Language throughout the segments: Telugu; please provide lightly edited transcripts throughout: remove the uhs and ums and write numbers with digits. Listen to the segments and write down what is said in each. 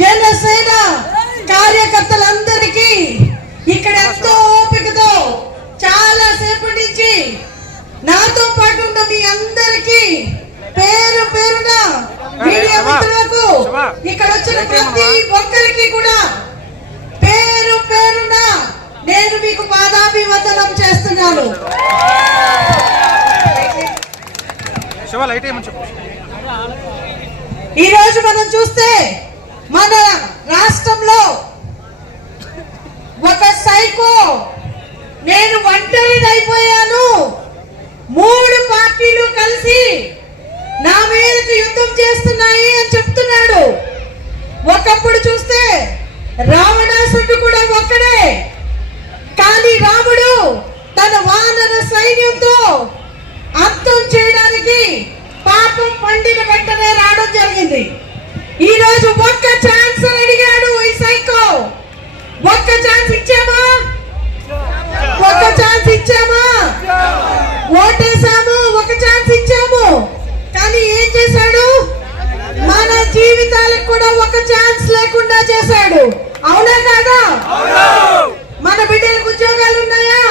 జనసేన కార్యకర్తలందరికీ ఇక్కడ ఎంతో ఓపికతో చాలా సేపటి నుంచి నాతో పాటు ఉన్న మీ అందరికీ పేరు పేరున మీడియా మిత్రులకు ఇక్కడ వచ్చిన ప్రతి ఒక్కరికి కూడా పేరు పేరున నేను మీకు పాదాభివందనం చేస్తున్నాను. ఈ రోజు మనం చూస్తే మన రాష్ట్రంలో ఒక సైకో నేను ఒంటరిని అయిపోయాను, 3 పార్టీలు కలిసి నా మీదకి యుద్ధం చేస్తున్నాయి అని చెప్తున్నాడు. ఒకప్పుడు చూస్తే రావణాసురుడు కూడా ఒక్కడే, కానీ రాముడు తన వానర సైన్యంతో అంతం చేయడానికి పాపం పండిన వెంటనే రావడం జరిగింది. ఈ రోజు ఒక్క ఛాన్స్ అడిగాడు ఈ సైకో. ఒక్క ఛాన్స్ ఇచ్చామా? ఒక్క ఛాన్స్ ఇచ్చామా? ఓటేసాము, ఒక ఛాన్స్ ఇచ్చాము. కానీ ఏం చేశాడు? మన జీవితాలకు కూడా ఒక ఛాన్స్ లేకుండా చేశాడు. అవునా కాదా? మన బిడ్డలకు ఉద్యోగాలు ఉన్నాయా?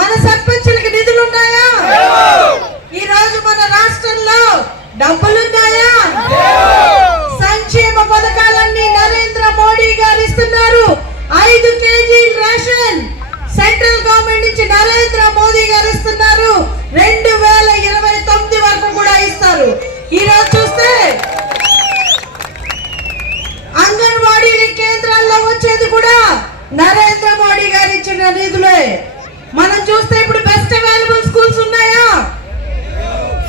మన సర్పంచులకి నిధులు ఉన్నాయా? ఈ రోజు మన రాష్ట్రంలో డబ్బులున్నాయా? సంక్షేమ పథకాలన్నీ నరేంద్ర మోడీ గారు ఇస్తున్నారు. 5 కేజీల రేషన్ సెంట్రల్ గవర్నమెంట్ నుంచి నరేంద్ర మోదీ గారు ఇస్తున్నారు. 2029 వరకు కూడా ఇస్తారు. ఈ రోజు చూస్తే అంగన్వాడీ కేంద్రాల్లో వచ్చేది కూడా నరేంద్ర మోడీ గారు ఇచ్చిన నిధులే. మనం చూస్తే ఇప్పుడు బెస్ట్ అవైలబుల్ స్కూల్స్ ఉన్నాయా?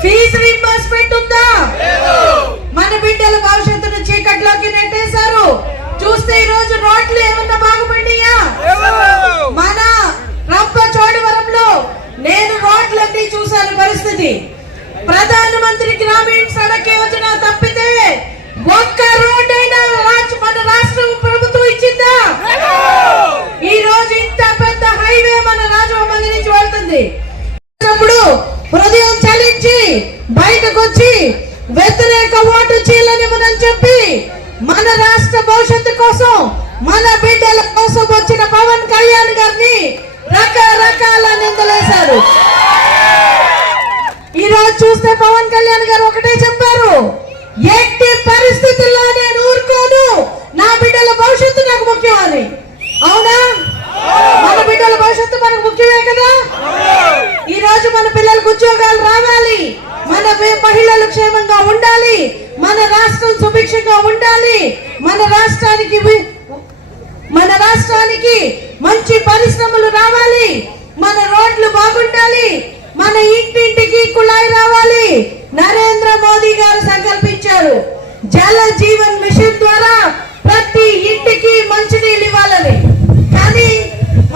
ఫీజు రీయింబర్స్మెంట్ ఉందా? మన బిడ్డల భవిష్యత్తును చీకట్లోకి నెట్టేశారు. చూస్తే ఈ రోజు రోడ్లు ఏమన్నా బాగుపడియా? మన రంపచోడవరంలో నేను రోడ్లన్నీ చూశాను పరిస్థితి. ప్రధానమంత్రి గ్రామీణ సడక్ యోజన తప్పితే ఒక్క రోడ్ అయినా మన రాష్ట్ర ప్రభుత్వం ఇచ్చిందా? ఈ రోజు ఇంత పెద్ద హైవే మన రాజమహల్ నుంచి వెళ్తుంది. హృదయం చలించి బయటకు వచ్చి వ్యతిరేక ఓటు చీలనివ్వనని చెప్పి మన రాష్ట్ర భవిష్యత్తు కోసం, మన బిడ్డల కోసం వచ్చిన పవన్ కళ్యాణ్ గారిని రకరకాల నిందలేశారు. ఈ రోజు చూస్తే పవన్ కళ్యాణ్ గారు ఒకటే చెప్పారు, ఎట్టి పరిస్థితుల్లో నేను ఊరుకోను, నా బిడ్డల భవిష్యత్తు నాకు ముఖ్యం అని. అవునా? మన బిడ్డల భవిష్యత్తు మనకు ముఖ్యమే కదా. ఈ రోజు మన పిల్లలకు ఉద్యోగాలు రావాలి, మన మహిళలు క్షేమంగా ఉండాలి, మన రాష్ట్రం సుభిక్షంగా ఉండాలి, మన రాష్ట్రానికి మంచి పరిశ్రమలు రావాలి, మన రోడ్లు బాగుండాలి, మన ఇంటింటికి కుళాయి రావాలి. నరేంద్ర మోదీ గారు సంకల్పించారు జల జీవన్ మిషన్ ద్వారా ప్రతి ఇంటికి మంచినీళ్ళు ఇవ్వాలని. కానీ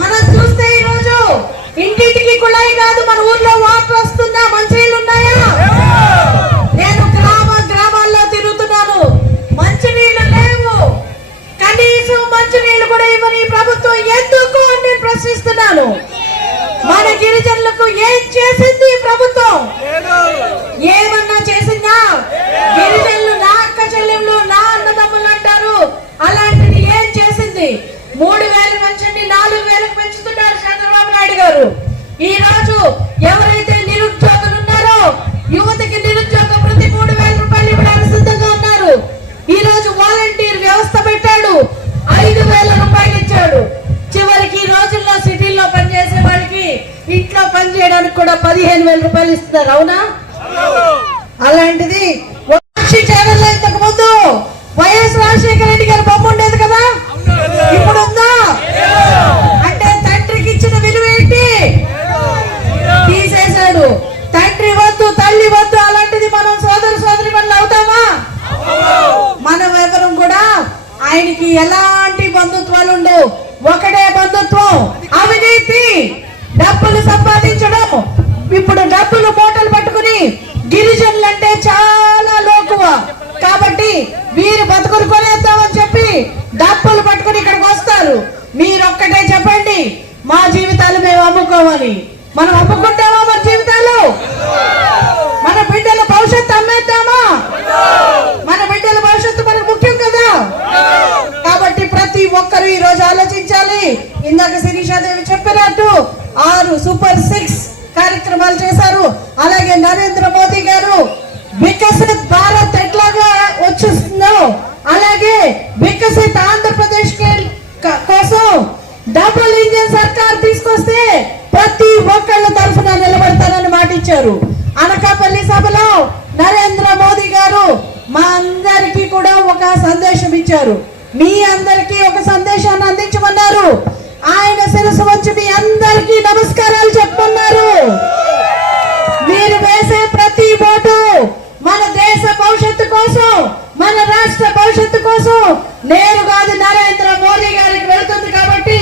మనం చూస్తే ఈ రోజు ఇంటింటికి కుళాయి కాదు, మన ఊర్లో వాటర్ వస్తుందా? మంచినీళ్ళు ఉన్నాయా? నేను గ్రామాల్లో తిరుగుతున్నాను, మంచినీళ్ళు లేవు. కనీసం మంచినీళ్ళు కూడా ఇవ్వని ప్రభుత్వం ఎందుకు అని నేను ప్రశ్నిస్తున్నాను. మన గిరిజనులకు ఏం చేసింది ప్రభుత్వం? ఏమన్నా చేసిందా? గిరిజనులు నా అక్క చెల్లెళ్ళు, నా అన్నదమ్ములు అంటారు, అలాంటిది ఏం చేసింది? 3000 పెంచండి 4000కు పెంచుతున్నారు చంద్రబాబు నాయుడు గారు. ఈ రోజు ఎవరైతే నిరుద్యోగులు ఉన్నారో యువతకి నిరుద్యోగం ప్రతి 3000 రూపాయలు ఇవ్వడానికి సిద్ధంగా ఉన్నారు. ఈ రోజు వాలంటీర్ వ్యవస్థ పెట్టాడు, 5000 రూపాయలు ఇచ్చాడు. చివరికి ఈ రోజుల్లో సిటీల్లో పనిచేసే వాళ్ళకి ఇంట్లో పని చేయడానికి కూడా 15,000 రూపాయలు ఇస్తున్నారు. అవునా? అలాంటిది చేయాలి. ఇంతకు ముందు వైఎస్ రాజశేఖర రెడ్డి గారు బొమ్మ ఉండేది కదా, ఇప్పుడు ఉందా? అంటే తండ్రికి ఇచ్చిన విలువ ఏంటి? తీసేశాడు. తండ్రి వద్దు, తల్లి వద్దు. అలాంటిది మనం సోదరి మనులు అవుతామా? మనం ఎవరు కూడా ఆయనకి ఎలాంటి బంధుత్వాలు ఉండవు. ఒకటే బంధుత్వం, అవినీతి, డబ్బులు సంపాదించడం. ఇప్పుడు డబ్బులు మూటలు పట్టుకుని గిరిజనులు అంటే చాలా లోకువ కాబట్టి వీరు బతుకులు కొనేద్దామని చెప్పి డబ్బులు పట్టుకుని ఇక్కడికి వస్తారు. మీరొక్కటే చెప్పండి, మా జీవితాలు మేము అమ్ముకోవాలి. మనం అమ్ముకుంటామా మన జీవితాలు? మన బిడ్డల భవిష్యత్తు అమ్మేద్దామా? మన బిడ్డల భవిష్యత్తు మనకు ముఖ్యం కదా. కాబట్టి ప్రతి ఒక్కరు ఈ రోజు ఆలోచించాలి. ఇందాక శిరీషాదేవి చెప్పినట్టు 6 సూపర్ 6 కార్యక్రమాలు చేశారు. అలాగే నరేంద్ర మోదీ గారు వికసిత్ భారత్ ఎట్లాగా వచ్చిస్తుందో అలాగే వికసిత్ ఆంధ్రప్రదేశ్ కోసం డబుల్ ఇంజిన్ సర్కార్ తీసుకొస్తే ప్రతి ఒక్కళ్ళ తరఫున నిలబడతారని మాట ఇచ్చారు. అనకాపల్లి సభలో నరేంద్ర మోదీ గారు మా అందరికీ కూడా ఒక సందేశం ఇచ్చారు. మీ అందరికీ ఒక సందేశాన్ని అందించమన్నారు. ఆయన శిరస్సు వంచి మీ అందరికీ నమస్కారాలు చెప్పమన్నారు. మీరు వేసే ప్రతి ఓటు మన దేశ భవిష్యత్తు కోసం, మన రాష్ట్ర భవిష్యత్తు కోసం నేరుగా నరేంద్ర మోదీ గారికి వెళుతుంది. కాబట్టి